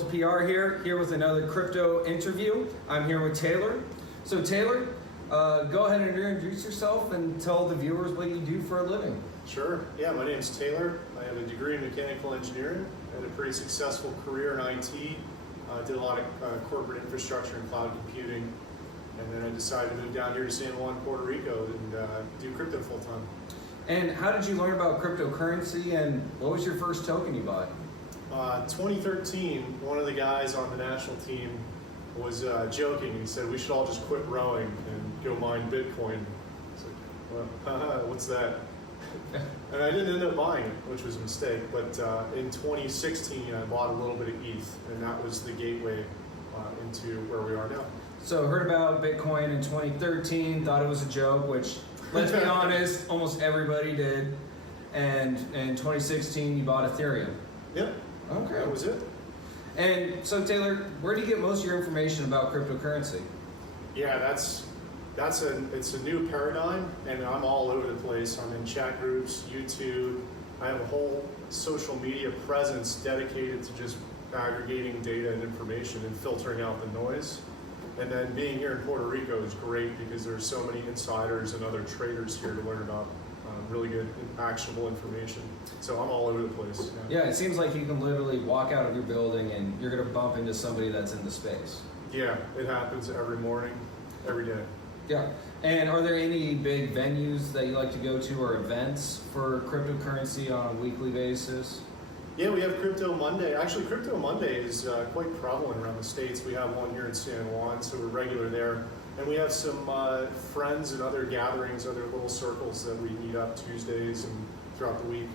Untitled PR here with another crypto interview. I'm here with Taylor. So Taylor, go ahead and introduce yourself and tell the viewers what you do for a living. Sure. Yeah, my name's Taylor. I have a degree in mechanical engineering. I had a pretty successful career in IT. Did a lot of corporate infrastructure and cloud computing. And then I decided to move down here to San Juan, Puerto Rico and do crypto full time. And how did you learn about cryptocurrency, and what was your first token you bought? 2013, one of the guys on the national team was joking. He said we should all just quit rowing and go mine Bitcoin. I was like, well, what's that? And I didn't end up buying it, which was a mistake. But in 2016, I bought a little bit of ETH, and that was the gateway into where we are now. So heard about Bitcoin in 2013, thought it was a joke, which, let's be honest, almost everybody did. And in 2016, you bought Ethereum. Yep. Okay. That was it. And so Taylor, where do you get most of your information about cryptocurrency? Yeah, it's a new paradigm, and I'm all over the place. I'm in chat groups, YouTube. I have a whole social media presence dedicated to just aggregating data and information and filtering out the noise. And then being here in Puerto Rico is great because there's so many insiders and other traders here to learn about really good actionable information. So I'm all over the place. Yeah, it seems like you can literally walk out of your building and you're going to bump into somebody that's in the space. Yeah, it happens every morning, every day. Yeah. And are there any big venues that you like to go to or events for cryptocurrency on a weekly basis? Yeah, we have Crypto Monday. Actually, Crypto Monday is quite prevalent around the States. We have one here in San Juan, so we're regular there. And we have some friends and other gatherings, other little circles that we meet up Tuesdays and throughout the week.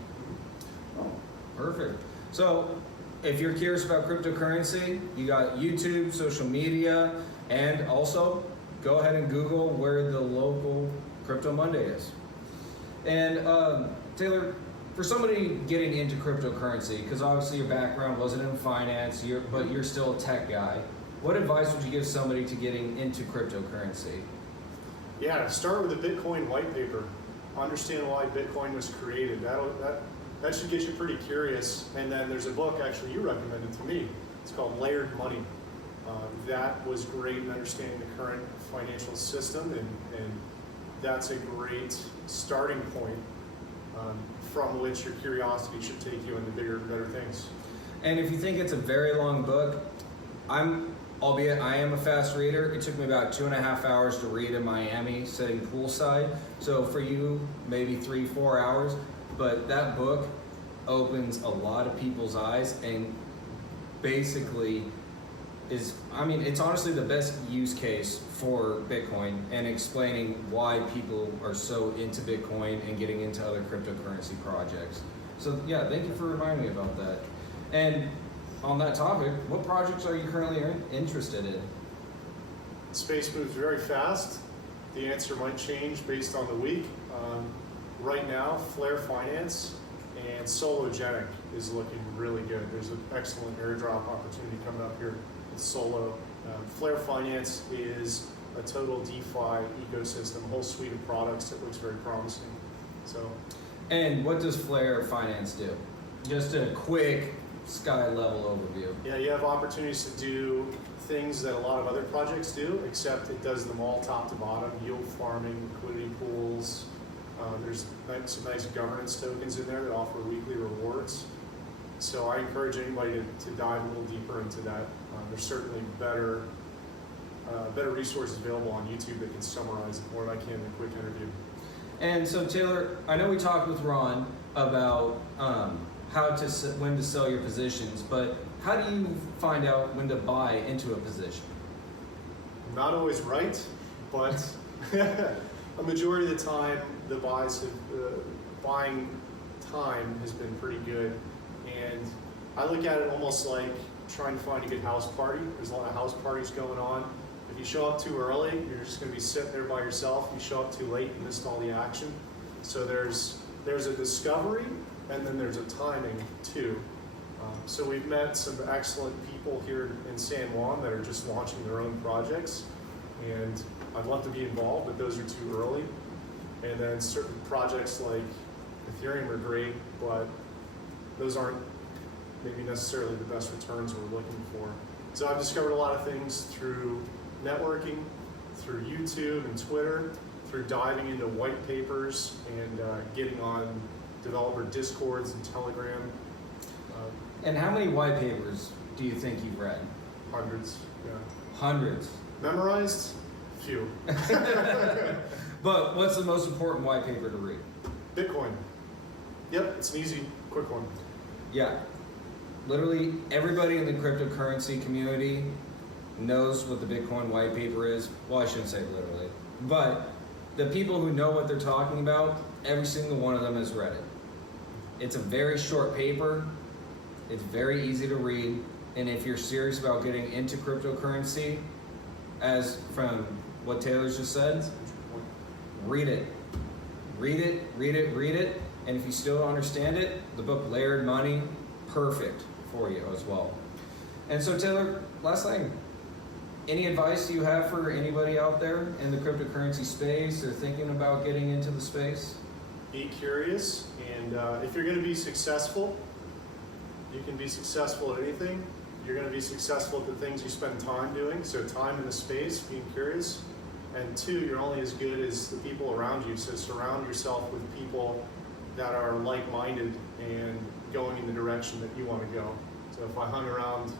Oh, perfect. So if you're curious about cryptocurrency, you got YouTube, social media, and also go ahead and Google where the local Crypto Monday is. And Taylor, for somebody getting into cryptocurrency, because obviously your background wasn't in finance, but you're still a tech guy, what advice would you give somebody to getting into cryptocurrency? Yeah, start with the Bitcoin white paper. Understand why Bitcoin was created. That should get you pretty curious. And then there's a book actually you recommended to me. It's called Layered Money. That was great in understanding the current financial system, and that's a great starting point from which your curiosity should take you into bigger and better things. And if you think it's a very long book, albeit I am a fast reader, it took me about 2.5 hours to read in Miami sitting poolside. So for you, maybe 3-4 hours. But that book opens a lot of people's eyes and basically it's honestly the best use case for Bitcoin and explaining why people are so into Bitcoin and getting into other cryptocurrency projects. So yeah, thank you for reminding me about that. And on that topic, what projects are you currently interested in? Space moves very fast. The answer might change based on the week. Right now, Flare Finance and Sologenic is looking really good. There's an excellent airdrop opportunity coming up here with Solo. Flare Finance is a total DeFi ecosystem, a whole suite of products that looks very promising. And what does Flare Finance do? Just a quick sky level overview. Yeah, you have opportunities to do things that a lot of other projects do, except it does them all top to bottom: yield farming, liquidity pools. There's some nice governance tokens in there that offer weekly rewards. So I encourage anybody to dive a little deeper into that. There's certainly better resources available on YouTube that can summarize it more than I can in a quick interview. And so Taylor, I know we talked with Ron about when to sell your positions, but how do you find out when to buy into a position? I'm not always right, but a majority of the time, the buying time has been pretty good. And I look at it almost like trying to find a good house party. There's a lot of house parties going on. If you show up too early, you're just going to be sitting there by yourself. If you show up too late, you missed all the action. So there's a discovery, and then there's a timing too. So we've met some excellent people here in San Juan that are just launching their own projects, and I'd love to be involved, but those are too early. And then certain projects like Ethereum are great, but those aren't maybe necessarily the best returns we're looking for. So I've discovered a lot of things through networking, through YouTube and Twitter, through diving into white papers and getting on developer discords and Telegram. And how many white papers do you think you've read? Hundreds, yeah. Hundreds. Memorized? Few. But what's the most important white paper to read? Bitcoin. Yep, it's an easy, quick one. Yeah. Literally everybody in the cryptocurrency community knows what the Bitcoin white paper is. Well, I shouldn't say literally. But the people who know what they're talking about, every single one of them has read it. It's a very short paper. It's very easy to read. And if you're serious about getting into cryptocurrency, as from what Taylor's just said, read it. Read it, read it, read it. And if you still don't understand it, the book Layered Money, perfect for you as well. And so Taylor, last thing, any advice you have for anybody out there in the cryptocurrency space or thinking about getting into the space? Be curious, and if you're going to be successful, you can be successful at anything. You're going to be successful at the things you spend time doing, so time in the space, being curious. And two, you're only as good as the people around you, so surround yourself with people that are like-minded and going in the direction that you want to go. So if I hung around,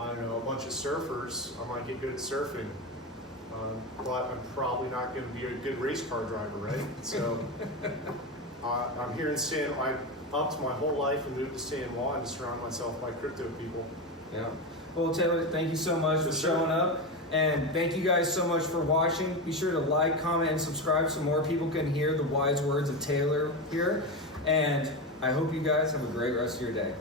I don't know, a bunch of surfers, I might get good at surfing. But I'm probably not going to be a good race car driver, right? So I'm here in I upped my whole life and moved to San Juan to surround myself by crypto people. Yeah. Well, Taylor, thank you so much for showing up. And thank you guys so much for watching. Be sure to like, comment, and subscribe so more people can hear the wise words of Taylor here. And I hope you guys have a great rest of your day.